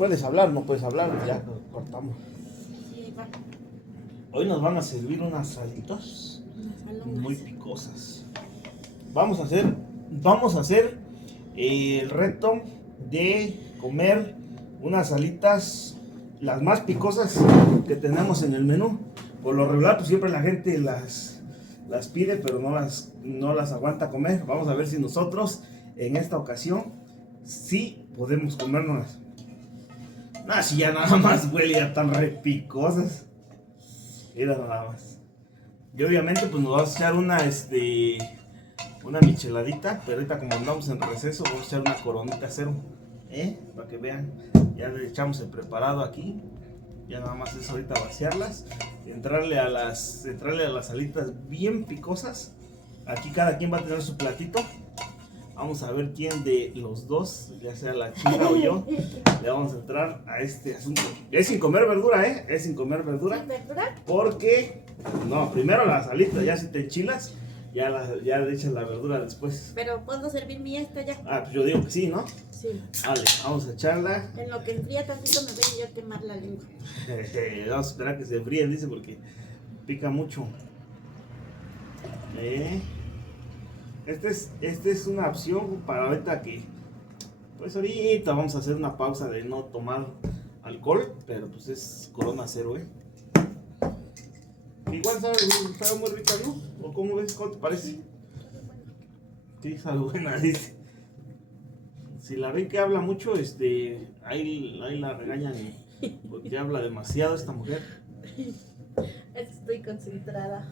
puedes hablar, no puedes hablar, ya cortamos. Sí, va. Hoy nos van a servir unas salitas muy picosas. Vamos a hacer el reto de comer unas salitas las más picosas que tenemos en el menú. Por lo regular, pues siempre la gente las pide, pero no las aguanta comer. Vamos a ver si nosotros en esta ocasión sí podemos comernos. Si ya nada más huele ya tan re picosas. Mira nada más. Y obviamente pues nos vamos a echar una micheladita, pero ahorita como andamos en receso vamos a echar una coronita cero, para que vean. Ya le echamos el preparado aquí. Ya nada más es ahorita vaciarlas, entrarle a las salitas bien picosas. Aquí cada quien va a tener su platito. Vamos a ver quién de los dos, ya sea la chica o yo, le vamos a entrar a este asunto. Es sin comer verdura, es sin comer verdura. ¿Sin verdura? Porque, no, primero las salitas, ya si te enchilas, ya le echas la verdura después. Pero ¿puedo servir mi esta ya? Pues yo digo que sí, ¿no? Sí. Vale, vamos a echarla. En lo que enfría tantito me voy yo a quemar la lengua. Vamos a esperar que se enfríen, dice, porque pica mucho. Esta es una opción para ahorita que, pues ahorita vamos a hacer una pausa de no tomar alcohol, pero pues es Corona Cero, Igual sabe muy rica, ¿no? ¿O cómo ves? ¿Cómo te parece? Sí, sabe buena, dice. Si la ven que habla mucho, ahí la regañan porque habla demasiado esta mujer. Estoy concentrada.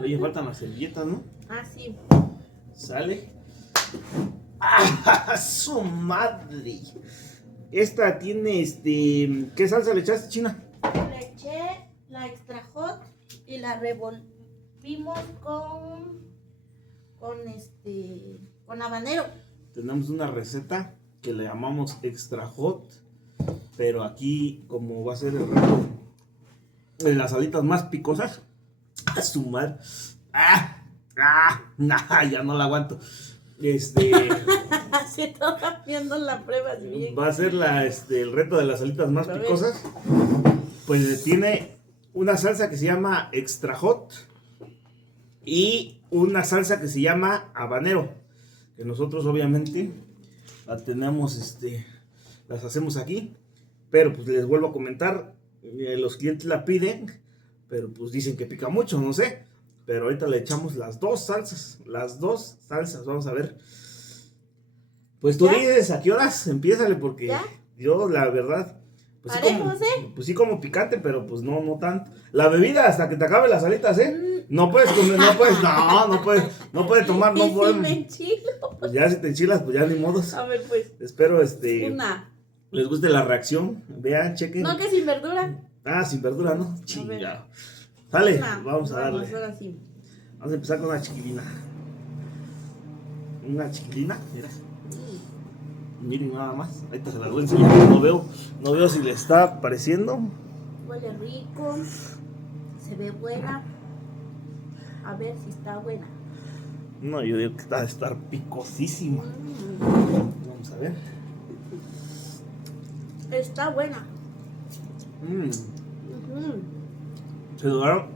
Oye, faltan las servilletas, ¿no? Sí. Sale. ¡Ah! ¡Su madre! Esta tiene, ¿qué salsa le echaste, China? Le eché la extra hot y la revolvimos con habanero. Tenemos una receta que le llamamos extra hot, pero aquí, como va a ser el reto de las salitas más picosas, ¡a su madre! Ya no la aguanto. Se está cambiando la prueba bien. Va a ser el reto de las salitas más picosas. Pues tiene una salsa que se llama extra hot y una salsa que se llama habanero, que nosotros obviamente la tenemos, las hacemos aquí, pero pues les vuelvo a comentar, los clientes la piden, pero pues dicen que pica mucho, no sé. Pero ahorita le echamos las dos salsas, vamos a ver. Pues tú dices, ¿a qué horas? Empiézale, porque ¿ya? Yo la verdad, pues Parejos, sí como picante, pero pues no tanto. La bebida hasta que te acabe las salitas, No puedes comer, no puedes tomar, no ¿Y puedes. si me enchilo? Pues ya si te enchilas, pues ya ni modos. A ver, pues. Espero Una. les guste la reacción. Vean, chequen. No, que sin verdura. Sin verdura, ¿no? Chingado. Sale, vamos a darle. Ahora sí. Vamos a empezar con una chiquilina. Una chiquilina, mira. Miren nada más. Ahorita se las voy a enseñar. No veo si le está pareciendo. Huele rico. Se ve buena. A ver si está buena. No, yo digo que está de estar picosísima. Vamos a ver. Está buena. Se dudaron.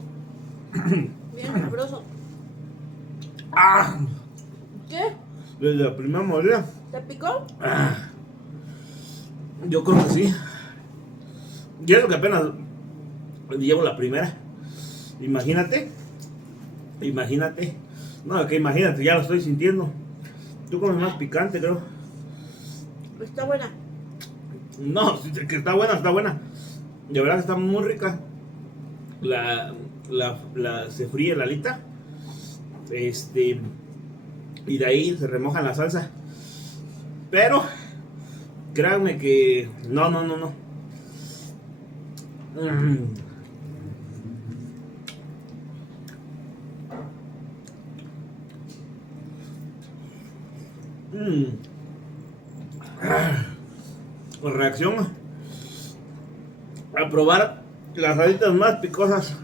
Bien sabroso. ¿Qué? Desde la primera mordida. ¿Te picó? Yo creo que sí. Y es lo que apenas llevo la primera. Imagínate. No, que imagínate, ya lo estoy sintiendo. Tú comes más picante, creo. Está buena. No, que está buena. De verdad que está muy rica. Se fríe la alita. Y de ahí se remoja la salsa. Pero créanme que no. Reacción a probar las salitas más picosas.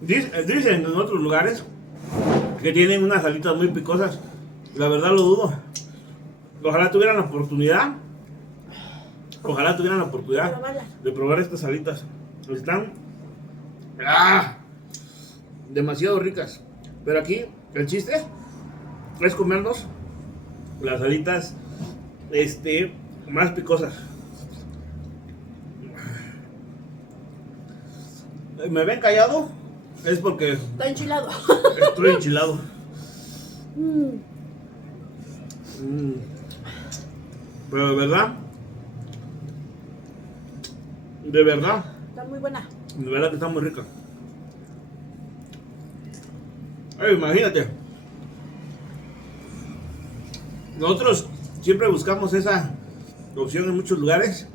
Dicen en otros lugares que tienen unas salitas muy picosas. La verdad lo dudo. Ojalá tuvieran la oportunidad Ojalá tuvieran la oportunidad Probarlas. de probar estas alitas. Están demasiado ricas. Pero aquí el chiste es comernos las alitas más picosas. ¿Me ven callado? Es porque Está enchilado. estoy enchilado. Pero de verdad, Está muy buena. de verdad que está muy rica. Imagínate, nosotros siempre buscamos esa opción en muchos lugares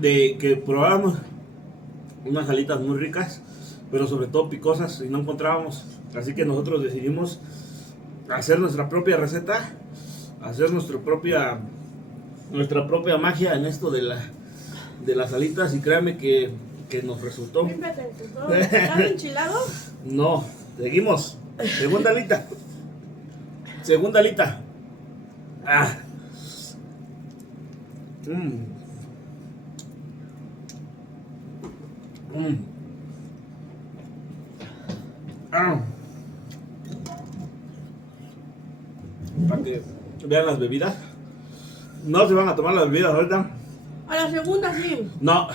de que probáramos unas alitas muy ricas, pero sobre todo picosas, y no encontrábamos. Así que nosotros decidimos hacer nuestra propia receta, hacer nuestra propia magia en esto de las alitas, y créanme que nos resultó. ¿Está enchilado? No, seguimos. Segunda alita. Segunda alita. Para que vean las bebidas. No se van a tomar las bebidas ahorita. A la segunda sí. No.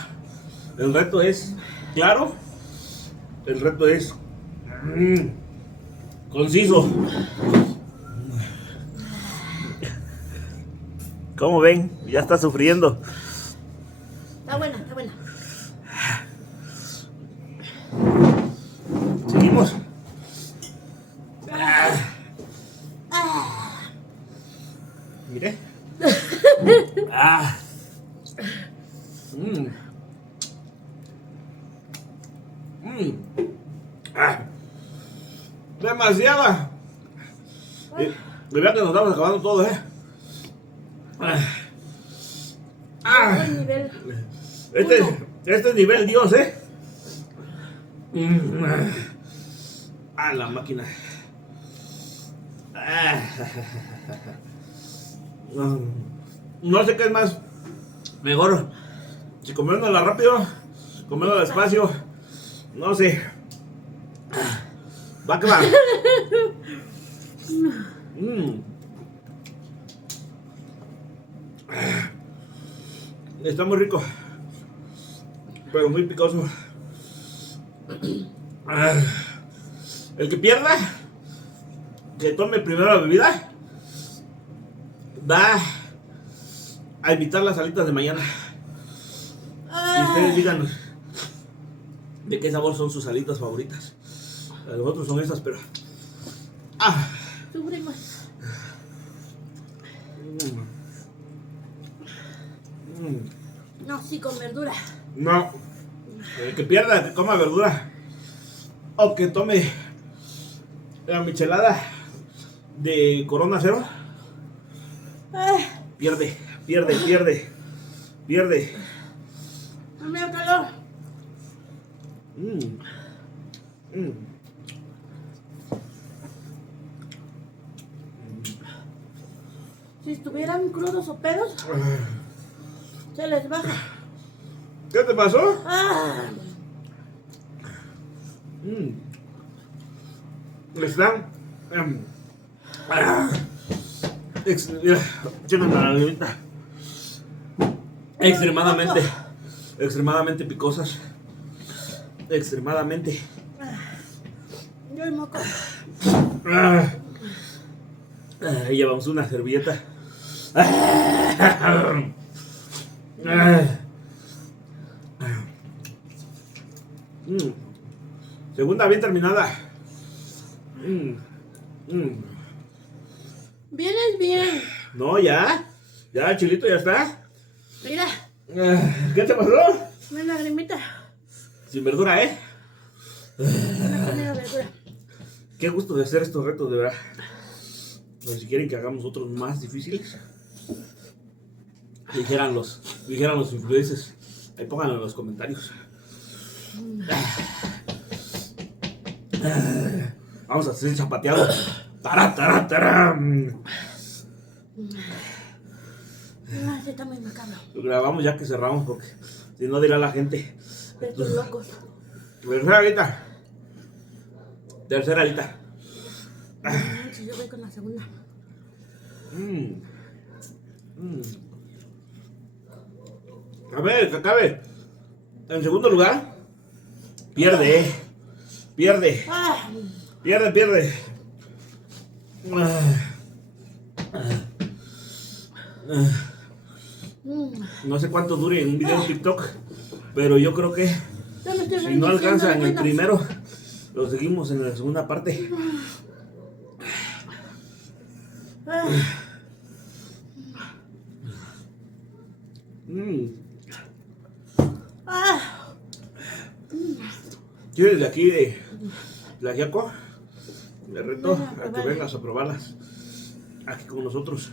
El reto es claro. El reto es conciso. ¿Cómo ven? Ya está sufriendo. Está buena, está buena. Seguimos. Mire. Demasiada. De verdad que nos estamos acabando todo, Buen nivel. Este es nivel Dios, la máquina. No sé qué es más mejor, si comérnosla rápido, comérnosla despacio, no sé. Va que va. Está muy rico, pero muy picoso. El que pierda, que tome primero la bebida, va a invitar las alitas de mañana. Y ustedes díganos de qué sabor son sus alitas favoritas. Los otros son esas, pero Sufrimos. No, sí, con verdura. No. El que pierda, que coma verdura. O que tome la michelada de Corona Cero. Pierde. No me da calor. Si estuvieran crudos o pedos, se les baja. ¿Qué te pasó? Están extremadamente picosas. Extremadamente. Yo y moco. Llevamos una servilleta. Segunda bien terminada. Vienes bien. No, ya. Ya, Chilito, ya está. Mira, ¿Qué te pasó? una lagrimita. Sin verdura, Una comida de verdura. Qué gusto de hacer estos retos, de verdad. Pero si quieren que hagamos otros más difíciles, dijeran los influencers. Ahí pónganlo en los comentarios. Vamos a hacer zapateado. Tará. Ah, sí, está muy macabro. Lo grabamos ya que cerramos porque si no dirá la gente. De estos locos. Tercera alita. Tercera alita. No manches, yo voy con la segunda. A ver, que acabe. En segundo lugar, pierde, pierde, Ah, pierde, pierde. No sé cuánto dure un video en TikTok, pero yo creo que yo me estoy si no alcanza en el buenas. primero, lo seguimos en la segunda parte. Ah, Yo desde aquí de la Yaco le reto Venga, a que vale. vengas a probarlas aquí con nosotros.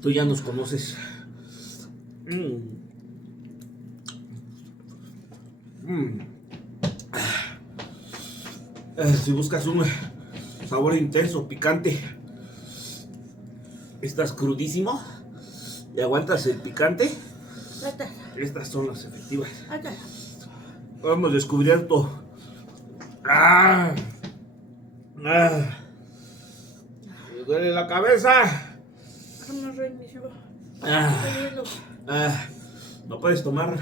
Tú ya nos conoces. Si buscas un sabor intenso, picante, estás crudísimo y aguantas el picante, vete, estas son las efectivas. vete. Hemos descubierto. ¡Ah! ¡Ah! Me duele la cabeza. Vámonos, Rey, mi cielo. ¡Ah! Estoy viendo. Ah, no puedes tomar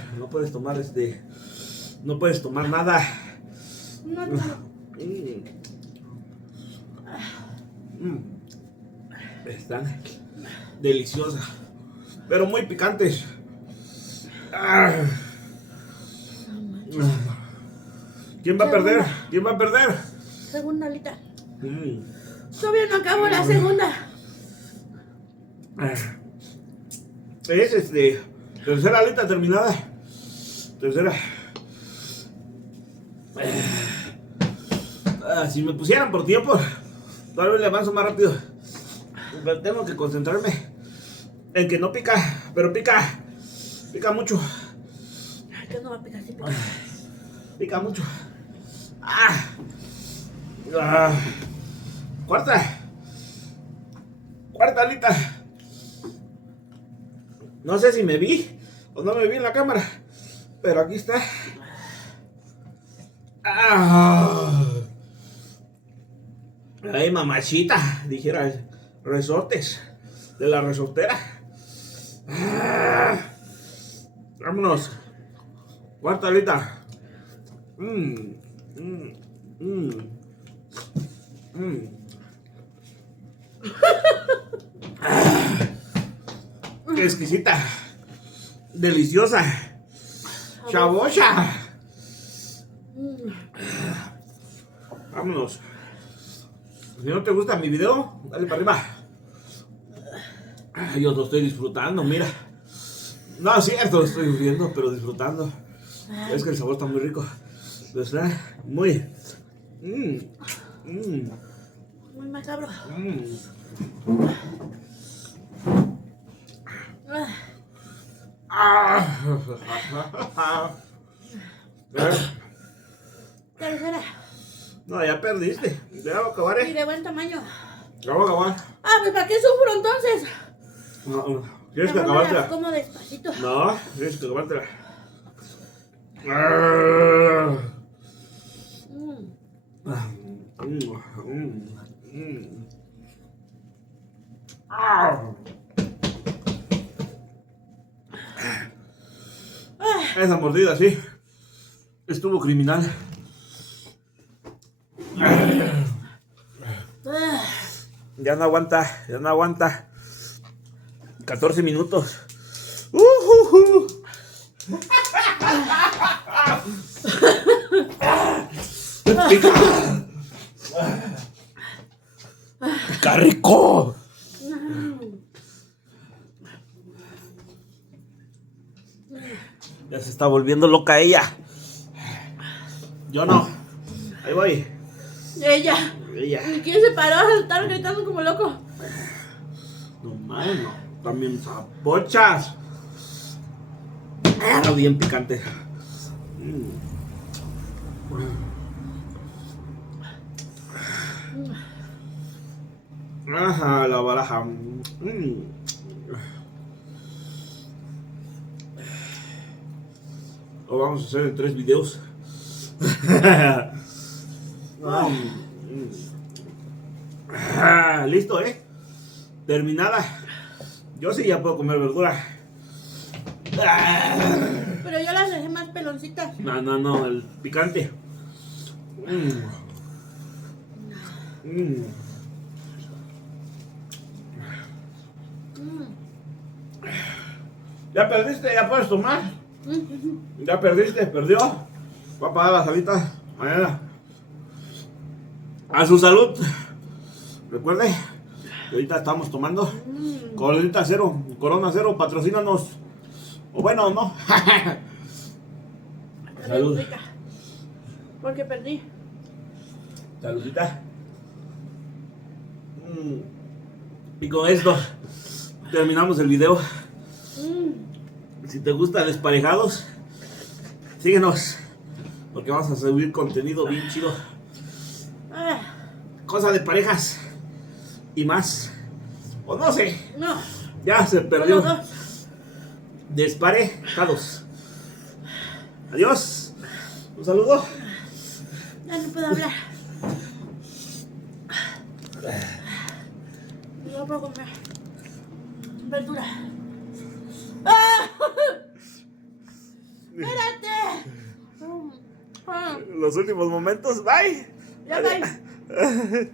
nada. No, no. Están deliciosas, pero muy picantes. Ah. ¿Quién va a perder? ¿Quién va a perder? Segunda alita. Todavía no acabo la segunda. Es tercera alita terminada. Tercera. Si me pusieran por tiempo, tal vez le avanzo más rápido. Pero tengo que concentrarme en que no pica, pero pica. Pica mucho. ¿Qué no va a picar? Sí, pica. Pica mucho. Cuarta. Cuarta alita. No sé si me vi o no me vi en la cámara, pero aquí está. Ay, mamachita, dijera resortes de la resortera. Vámonos. Cuarta alita. Qué exquisita. Deliciosa. Chabocha. Vámonos. Si no te gusta mi video, dale para arriba. Yo lo estoy disfrutando, mira. No, es cierto, estoy viendo, pero disfrutando. Es que el sabor está muy rico. Está muy... Muy macabro. Tercera. No, ya perdiste. Ya lo Y acabaré. de buen tamaño. Ya lo acabar. Ah, pues ¿para qué sufro entonces? No, tienes que Mejor me las acabártela. como despacito. No, tienes que acabártela. Esa mordida, sí. Estuvo criminal. Ya no aguanta, ya no aguanta. 14 minutos. Pica. Pica rico. Ya se está volviendo loca ella. Yo no. Ahí voy. Ella. Ella. ¿Y quién se paró a estar gritando como loco? No mames, no. También zapochas. Bien picante. Ajá, la baraja. Lo vamos a hacer en 3 videos. Listo, terminada. Yo sí ya puedo comer verdura. Pero yo las dejé más peloncitas. No, el picante. Ya perdiste, ya puedes tomar. Ya perdiste, perdió. Va a pagar la salita mañana. A su salud. Recuerde, que ahorita estamos tomando Corona Cero, patrocínanos. O bueno, no. Salud. Porque perdí. Saludita. Y con esto terminamos el video. Si te gustan desparejados, síguenos, porque vamos a subir contenido bien chido. Cosa de parejas y más. O no sé. No. Ya se perdió. Desparejados. Adiós. Un saludo. Ya no puedo hablar. No puedo comer verdura. Espérate. Los últimos momentos. Bye. Ya bye.